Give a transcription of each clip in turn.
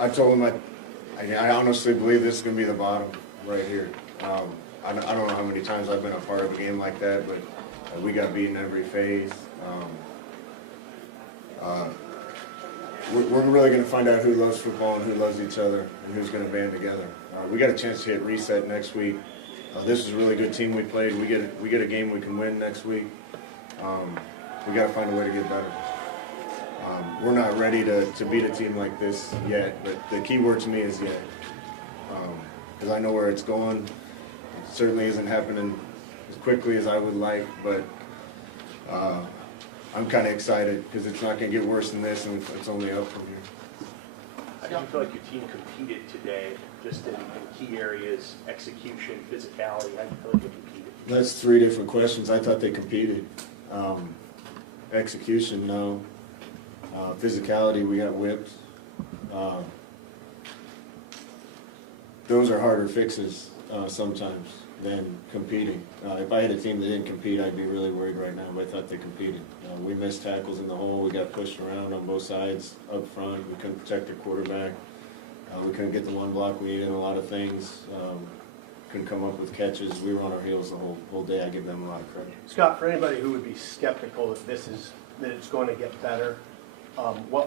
I told him I honestly believe this is going to be the bottom right here. I don't know how many times I've been a part of a game like that, but we got beaten every phase. We're really going to find out who loves football and who loves each other and who's going to band together. We got a chance to hit reset next week. This is a really good team we played. We get a game we can win next week. We got to find a way to get better. We're not ready to beat a team like this yet, but the key word to me is yet. Because I know where it's going. It certainly isn't happening as quickly as I would like, but I'm kind of excited because it's not going to get worse than this, and it's only up from here. How do you feel like your team competed today, just in key areas, execution, physicality? How do you feel like you competed? That's three different questions. I thought they competed. Execution, no. Physicality, we got whipped. Those are harder fixes sometimes than competing. If I had a team that didn't compete, I'd be really worried right now, but I thought they competed. We missed tackles in the hole. We got pushed around on both sides up front. We couldn't protect the quarterback. We couldn't get the one block we needed in a lot of things. Couldn't come up with catches. We were on our heels the whole day. I give them a lot of credit. Scott, for anybody who would be skeptical that it's going to get better, why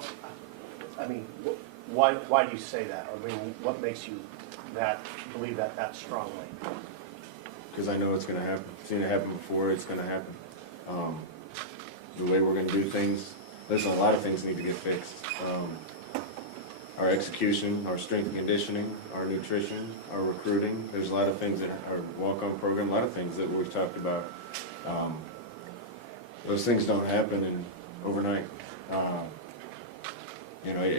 do you say that? I mean, what makes you believe that strongly? Because I know it's going to happen. I've seen it happen before. It's going to happen. The way we're going to do things, listen, a lot of things need to get fixed. Our execution, our strength and conditioning, our nutrition, our recruiting. There's a lot of things that our walk-on program, a lot of things that we've talked about. Those things don't happen overnight.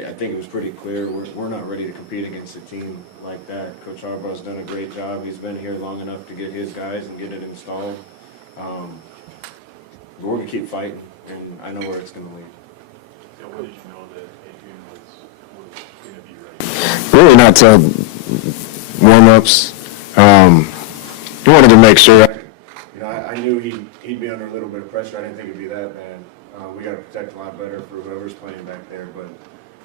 I think it was pretty clear we're not ready to compete against a team like that. Coach Harbaugh's done a great job. He's been here long enough to get his guys and get it installed. But we're going to keep fighting, and I know where it's going to lead. So when did you know that Adrian was going to be ready? Really not till warm-ups. We wanted to make sure. I knew he'd be under a little bit of pressure. I didn't think it'd be that bad. We got to protect a lot better for whoever's playing back there, but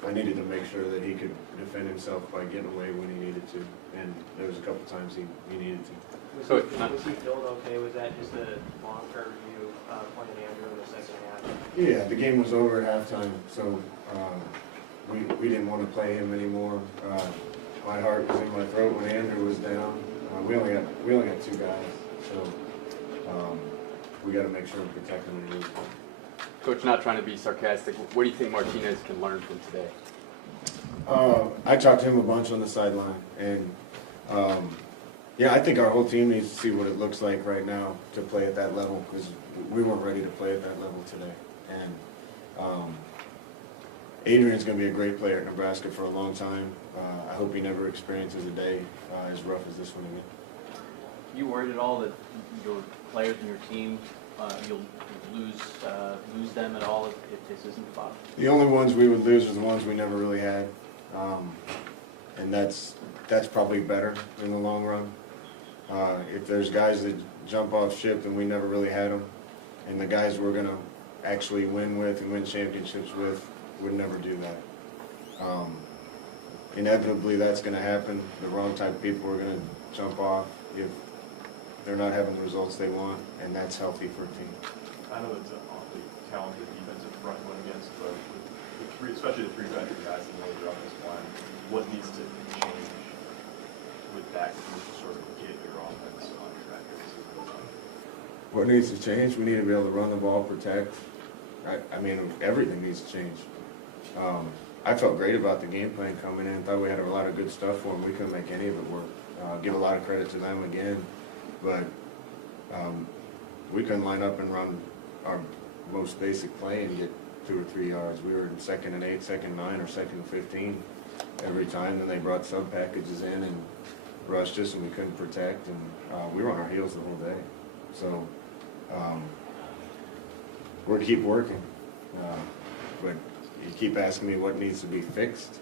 I needed to make sure that he could defend himself by getting away when he needed to, and there was a couple times he needed to. Was he feeling okay? Was that just a long-term view playing Andrew in the second half? Yeah, the game was over at halftime, so we didn't want to play him anymore. My heart was in my throat when Andrew was down. We only got two guys, so we got to make sure we protect him when he was. Coach, not trying to be sarcastic, what do you think Martinez can learn from today? I talked to him a bunch on the sideline, and I think our whole team needs to see what it looks like right now to play at that level, because we weren't ready to play at that level today. And Adrian's going to be a great player at Nebraska for a long time. I hope he never experiences a day as rough as this one again. You worried at all that your players and your team, you'll lose them at all if this isn't the bottom? The only ones we would lose are the ones we never really had, and that's probably better in the long run. If there's guys that jump off ship and we never really had them, and the guys we're going to actually win with and win championships with would never do that. Inevitably that's going to happen. The wrong type of people are going to jump off if they're not having the results they want, and that's healthy for a team. I know it's an awfully talented defensive front going against, but especially the three veteran guys in the middle of the offensive line, what needs to change with that to sort of get your offense on track? What needs to change? We need to be able to run the ball, protect. I mean, everything needs to change. I felt great about the game plan coming in. Thought we had a lot of good stuff for them. We couldn't make any of it work. Give a lot of credit to them again, but we couldn't line up and run our most basic play and get 2 or 3 yards. We were in 2nd and 8, 2nd and 9, or 2nd and 15 every time. Then they brought sub packages in and rushed us, and we couldn't protect, and we were on our heels the whole day. So we're to keep working, but you keep asking me what needs to be fixed.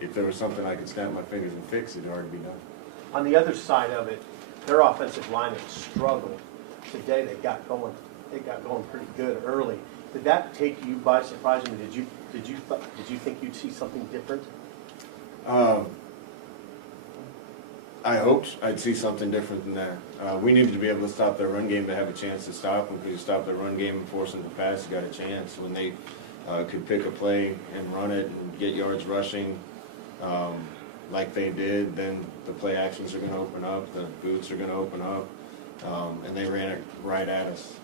If there was something I could snap my fingers and fix, it'd already be done. On the other side of it, their offensive line has struggled. Today they got going pretty good early. Did that take you by surprise? I mean, Did you think you'd see something different? I hoped I'd see something different than that. We needed to be able to stop their run game to have a chance to stop them. If we stop their run game and force them to pass, you got a chance. When they could pick a play and run it and get yards rushing like they did, then the play actions are going to open up, the boots are going to open up, and they ran it right at us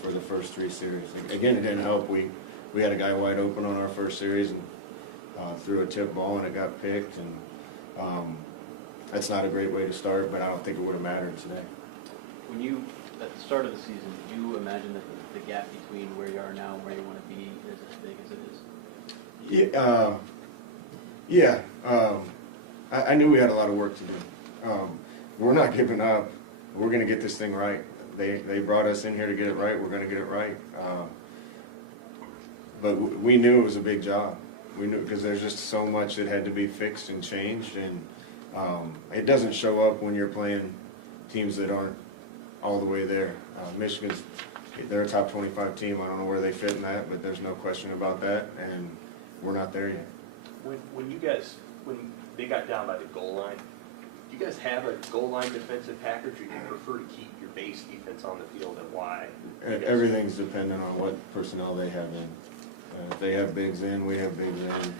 for the first 3 series. Again, it didn't help. We had a guy wide open on our first series and threw a tip ball and it got picked, and that's not a great way to start, but I don't think it would have mattered today. When you, at the start of the season, did you imagine that the gap between where you are now and where you want to be is as big as it is? Yeah. I knew we had a lot of work to do. We're not giving up. We're going to get this thing right. They brought us in here to get it right. We're going to get it right. But we knew it was a big job. We knew because there's just so much that had to be fixed and changed, and it doesn't show up when you're playing teams that aren't all the way there. Michigan's, they're a top 25 team. I don't know where they fit in that, but there's no question about that, and we're not there yet. When they got down by the goal line, do you guys have a goal line defensive package, or do you prefer to keep your base defense on the field, and why? Everything's dependent on what personnel they have in. If they have bigs in, we have bigs in.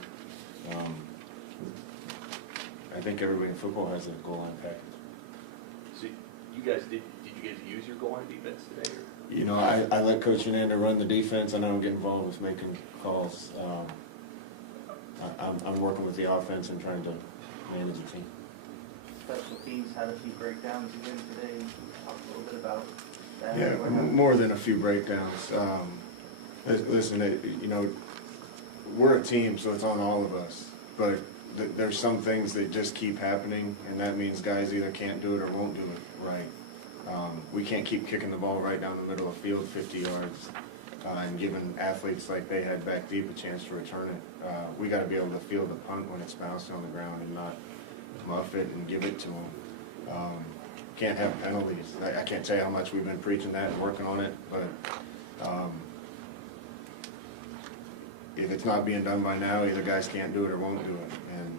I think everybody in football has a goal line package. So you guys, did you guys use your goal line defense today? Or? You know, I let Coach Hernandez run the defense, and I don't get involved with making calls. I'm working with the offense and trying to manage the team. Special teams had a few breakdowns again today. Talk a little bit about that. Yeah, more than a few breakdowns. Listen, you know, we're a team, so it's on all of us. But there's some things that just keep happening, and that means guys either can't do it or won't do it right. We can't keep kicking the ball right down the middle of the field 50 yards and giving athletes like they had back deep a chance to return it. We got to be able to field the punt when it's bounced on the ground and not muff it and give it to them. Can't have penalties. I can't tell you how much we've been preaching that and working on it, but if it's not being done by now, either guys can't do it or won't do it. And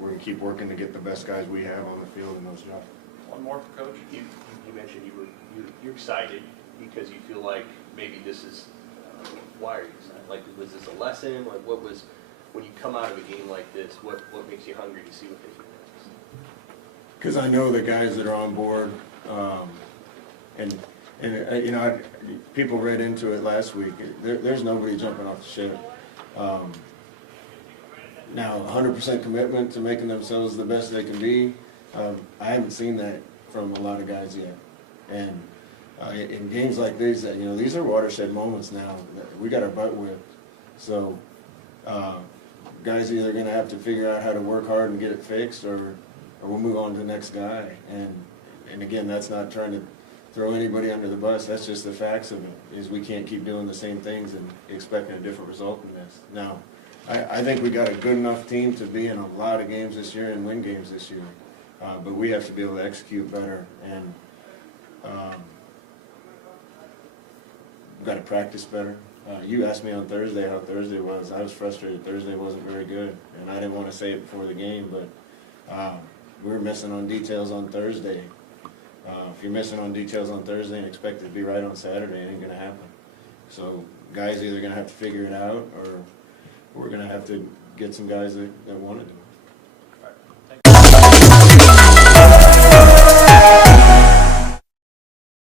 we're going to keep working to get the best guys we have on the field in those jobs. One more for Coach. You mentioned you're excited because you feel like maybe this is, why are you excited? Like, was this a lesson? Like, what was, when you come out of a game like this, what makes you hungry to see what they do next? Because I know the guys that are on board, and you know, people read into it last week. There's nobody jumping off the ship. Now, 100% commitment to making themselves the best they can be. I haven't seen that from a lot of guys yet. And in games like these, you know, these are watershed moments now. We got our butt whipped. So guys are either going to have to figure out how to work hard and get it fixed, or we'll move on to the next guy. And again, that's not trying to throw anybody under the bus. That's just the facts of it, is we can't keep doing the same things and expecting a different result in this. Now, I think we got a good enough team to be in a lot of games this year and win games this year. But we have to be able to execute better, and we've got to practice better. You asked me on Thursday how Thursday was. I was frustrated. Thursday wasn't very good, and I didn't want to say it before the game, but we were missing on details on Thursday. If you're missing on details on Thursday and expect it to be right on Saturday, it ain't going to happen. So guys either going to have to figure it out, or we're going to have to get some guys that want to do it.